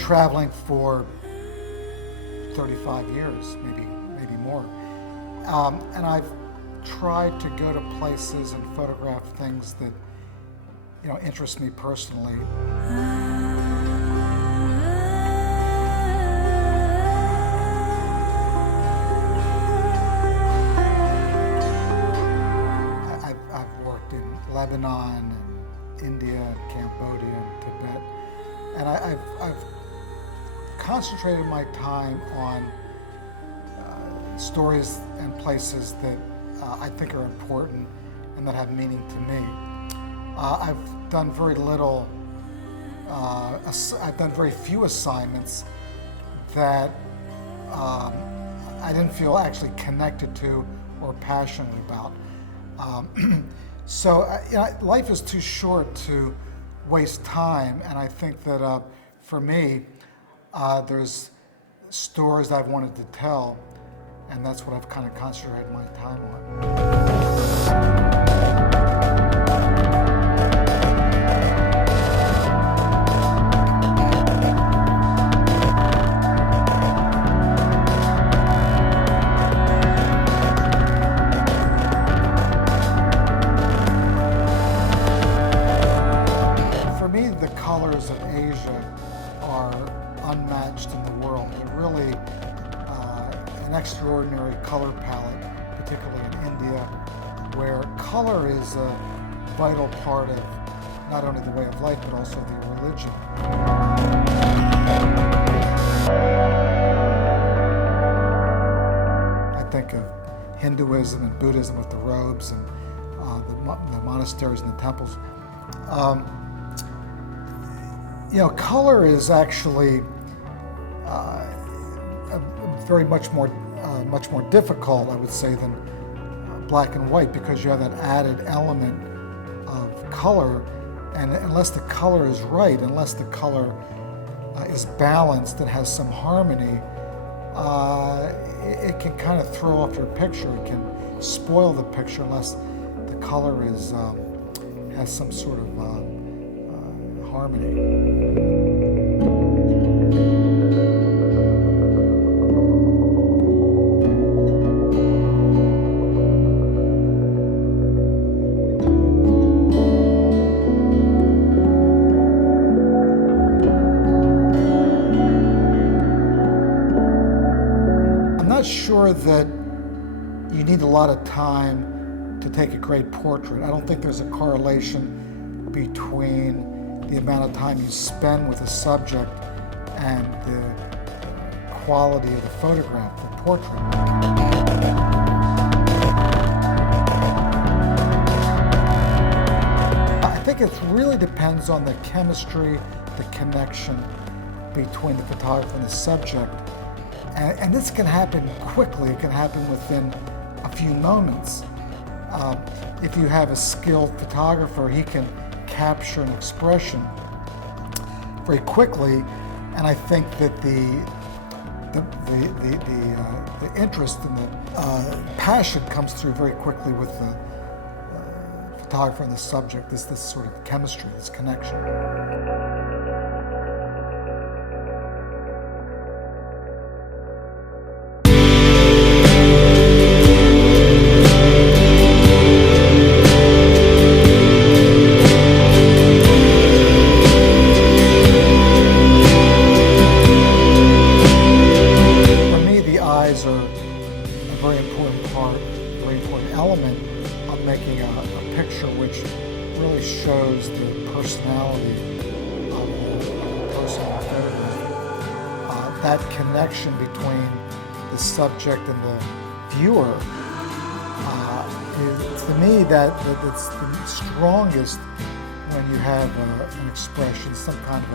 traveling for 35 years, maybe more. And I've tried to go to places and photograph things that, interest me personally. I've worked in Lebanon and India and Cambodia and Tibet, and I've concentrated my time on stories and places that I think are important and that have meaning to me. I've done very little, I've done very few assignments that I didn't feel actually connected to or passionate about. So life is too short to waste time, and I think that for me, there's stories I've wanted to tell, and that's what I've kind of concentrated my time on. For me, the colors of Asia are unmatched in the world. They're really an extraordinary color palette, particularly in India, where color is a vital part of not only the way of life, but also the religion. I think of Hinduism and Buddhism with the robes and the monasteries and the temples. Color is actually very much more difficult, I would say, than black and white, because you have that added element of color, and unless the color is right, unless the color is balanced and has some harmony, it can kind of throw off your picture. It can spoil the picture unless the color is has some sort of harmony. Sure that you need a lot of time to take a great portrait. I don't think there's a correlation between the amount of time you spend with a subject and the quality of the photograph, the portrait. I think it really depends on the chemistry, the connection between the photographer and the subject. And this can happen quickly. It can happen within a few moments. If you have a skilled photographer, he can capture an expression very quickly, and I think that the interest and the passion comes through very quickly with the photographer and the subject. This sort of chemistry, this connection. That connection between the subject and the viewer, to me, that it's the strongest when you have an expression, some kind of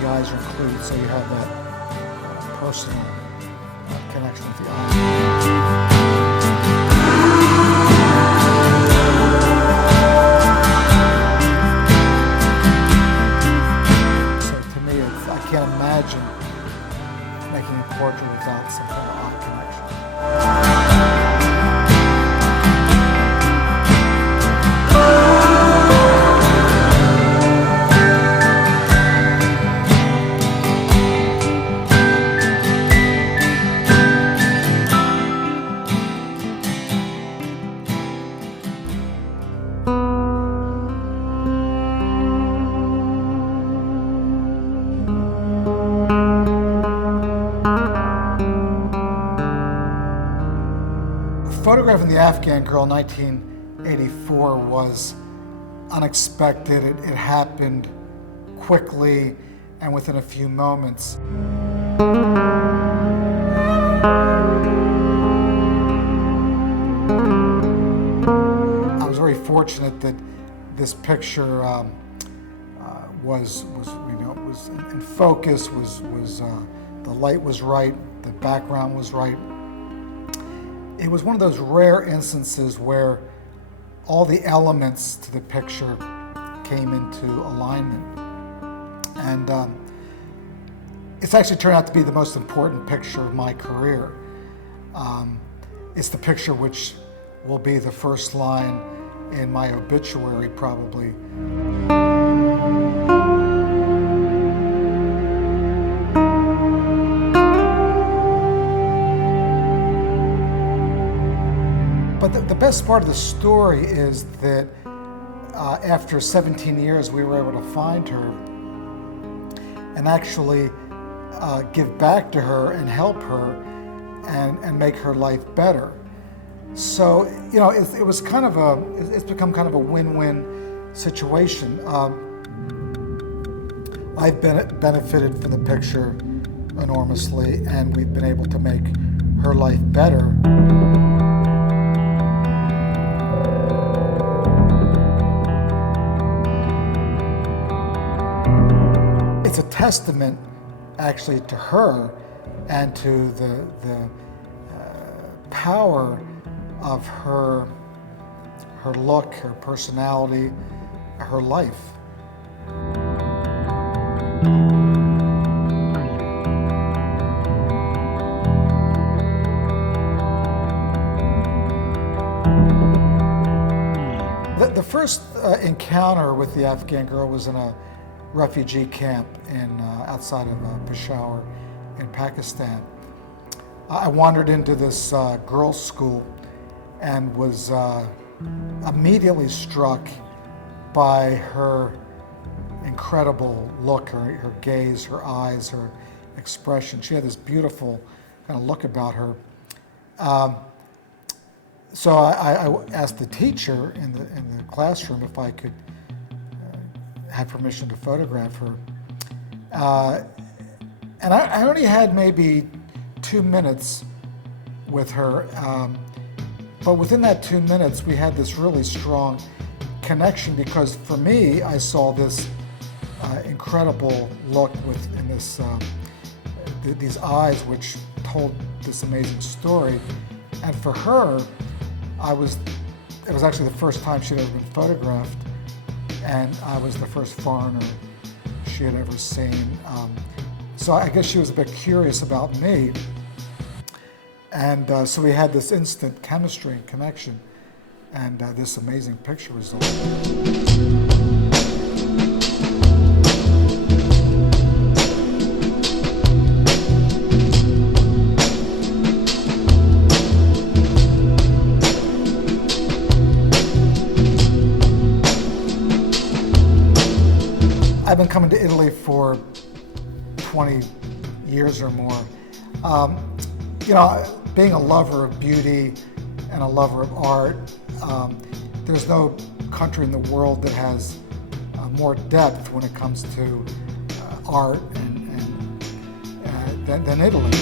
the eyes are included, so you have that personal connection with the eyes. I can't imagine making a portrait without some kind of eye connection. Photographing the Afghan girl in 1984 was unexpected. It happened quickly and within a few moments. I was very fortunate that this picture was in focus. The light was right, the background was right. It was one of those rare instances where all the elements to the picture came into alignment. And it's actually turned out to be the most important picture of my career. It's the picture which will be the first line in my obituary, probably. But the best part of the story is that after 17 years, we were able to find her and actually give back to her and help her and make her life better. So, it was kind of it's become kind of a win-win situation. I've benefited from the picture enormously, and we've been able to make her life better. It's a testament, actually, to her and to the power of her look, her personality, her life. The first encounter with the Afghan girl was in a refugee camp outside of Peshawar in Pakistan. I wandered into this girls' school and was immediately struck by her incredible look, her gaze, her eyes, her expression. She had this beautiful kind of look about her. So I asked the teacher in the classroom if I could have permission to photograph her. And I only had maybe 2 minutes with her, but within that 2 minutes we had this really strong connection, because for me, I saw this incredible look within these eyes which told this amazing story. And for her, it was actually the first time she'd ever been photographed, and I was the first foreigner she had ever seen. So I guess she was a bit curious about me. And so we had this instant chemistry and connection, and this amazing picture result. I've been coming to Italy for 20 years or more. Being a lover of beauty and a lover of art, there's no country in the world that has more depth when it comes to art than Italy.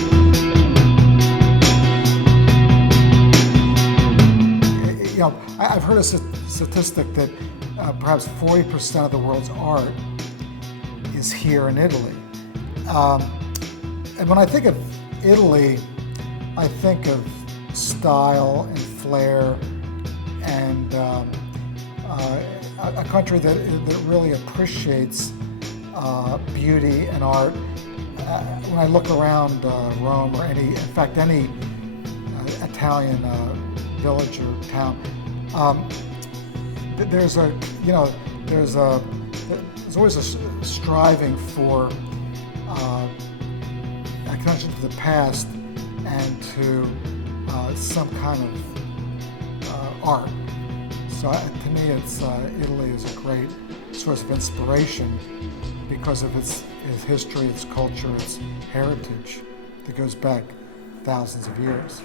I've heard a statistic that perhaps 40% of the world's art is here in Italy. And when I think of Italy, I think of style and flair, and a country that really appreciates beauty and art. When I look around Rome or any Italian village or town, there's always a striving for a connection to the past and to some kind of art. So to me, Italy is a great source of inspiration because of its history, its culture, its heritage that goes back thousands of years.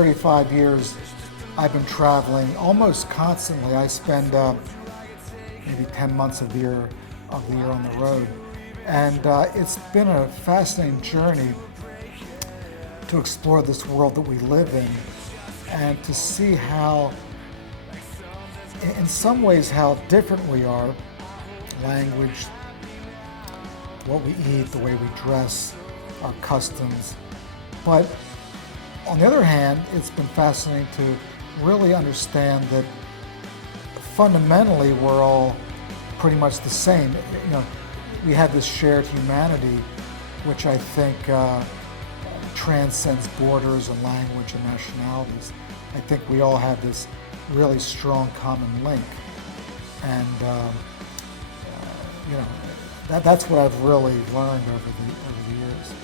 35 years, I've been traveling almost constantly. I spend maybe 10 months of the year on the road. And it's been a fascinating journey to explore this world that we live in and to see how, in some ways, how different we are. Language, what we eat, the way we dress, our customs. But on the other hand, it's been fascinating to really understand that fundamentally we're all pretty much the same. You know, we have this shared humanity, which I think transcends borders and language and nationalities. I think we all have this really strong common link, and you know, that's what I've really learned over the years.